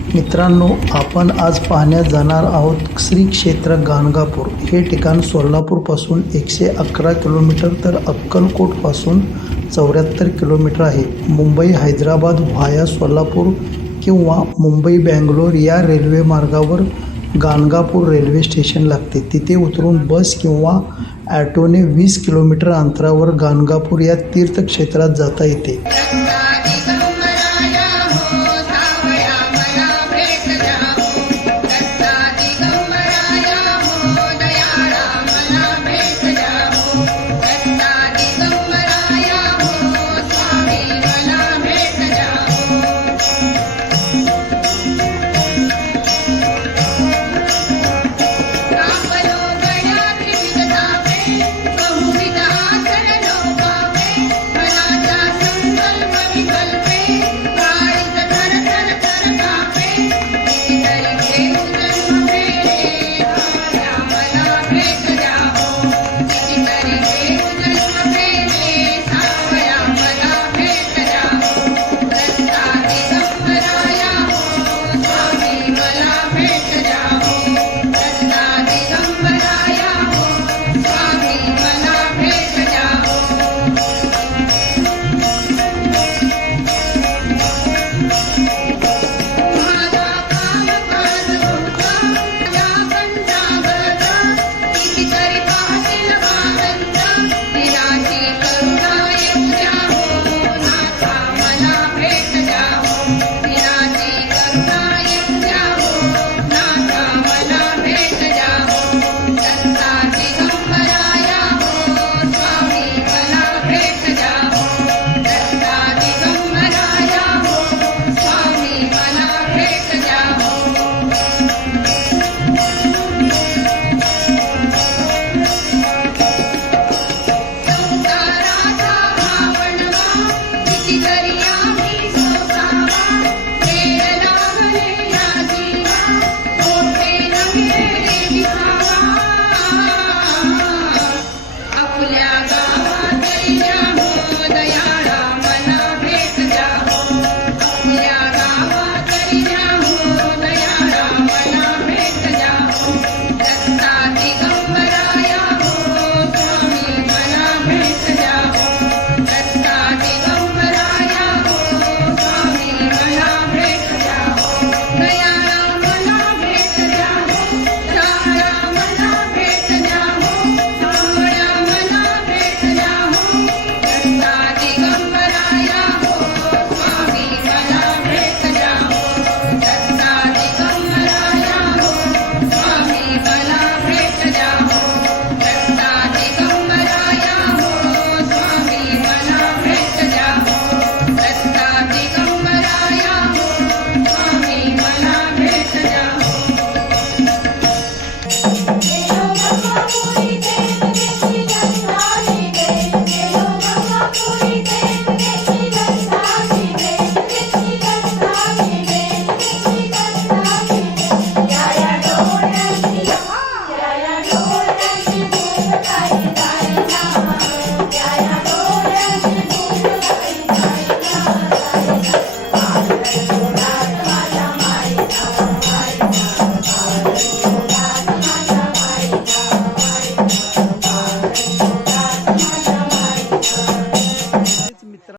मित्रांनो आपण आज पाहण्यात जाणार आहोत श्री क्षेत्र गाणगापूर. हे ठिकाण सोलापूरपासून एकशे अकरा किलोमीटर तर अक्कलकोटपासून चौऱ्याहत्तर किलोमीटर आहे. मुंबई हैदराबाद व्हाया सोलापूर किंवा मुंबई बँगलोर या रेल्वे मार्गावर गाणगापूर रेल्वे स्टेशन लागते. तिथे उतरून बस किंवा ॲटोने वीस किलोमीटर अंतरावर गाणगापूर या तीर्थक्षेत्रात जाता येते. Thank you. Amém.